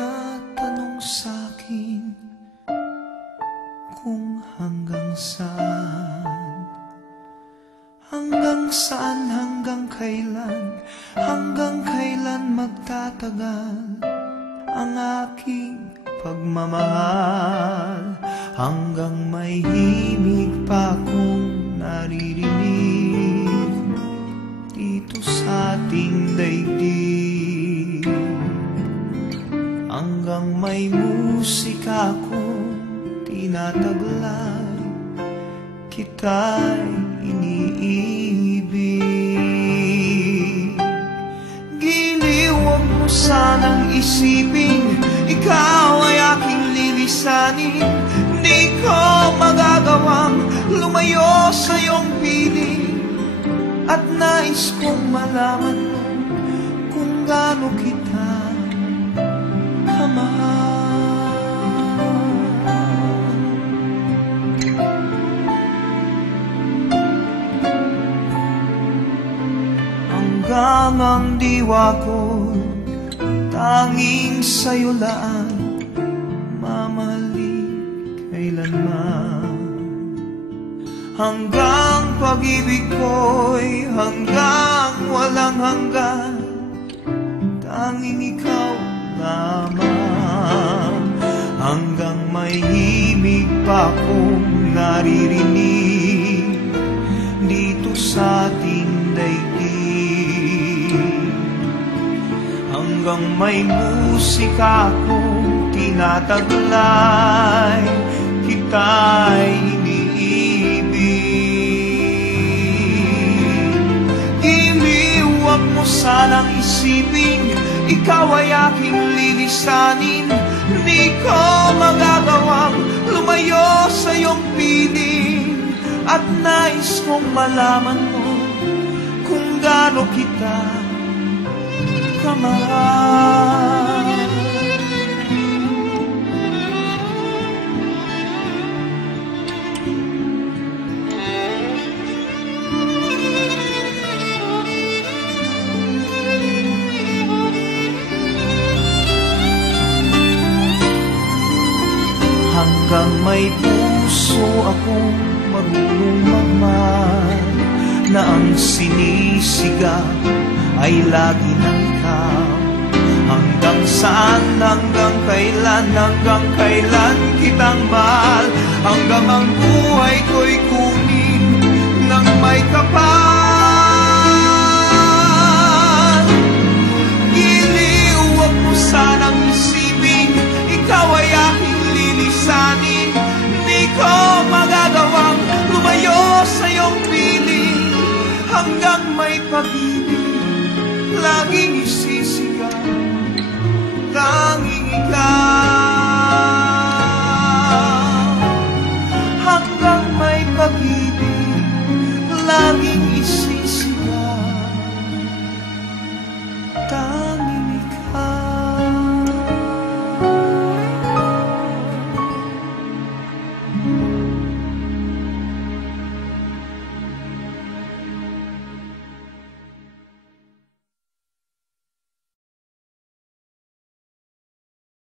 tinatanong sa'kin kung hanggang saan, hanggang kailan magtatagal ang aking pagmamahal, hanggang may himig pa akong naririnig dito sa ating daigdig, hanggang may musika akong tinataglay, kita'y iniibig. Giliw, huwag mo sanang isipin ikaw ay aking lilisanin. Di ko magagawang lumayo sa iyong piling, at nais kong malaman mo kung gaano kita kamahal. Hanggang ang diwa ko tanging sa'yo lang mamahalin kailanman, hanggang pag-ibig ko'y hanggang walang hanggan, tanging ikaw lamang, hanggang may himig pa akong naririnig dito sa ating daigdig, hanggang may musika akong tinataglay, kita'y iniibig. Giliw, huwag mo sanang isipin ikaw ay aking lilisanin. Di ko magagawang lumayo sa iyong piling, at nais kong malaman mo kung gaano kita kamahal. Hanggang may puso akong marunong magmahal, na ang sinisigaw ay lagi ng ikaw. Hanggang saan, hanggang kailan kitang mahal, hanggang ang buhay ko'y kunin ng may kapal. Giliw, huwag mo sanang isipin ikaw ay aking lilisanin. Di ko magagawang lumayo sa iyong piling, hanggang may pag-ibig laging isisigaw.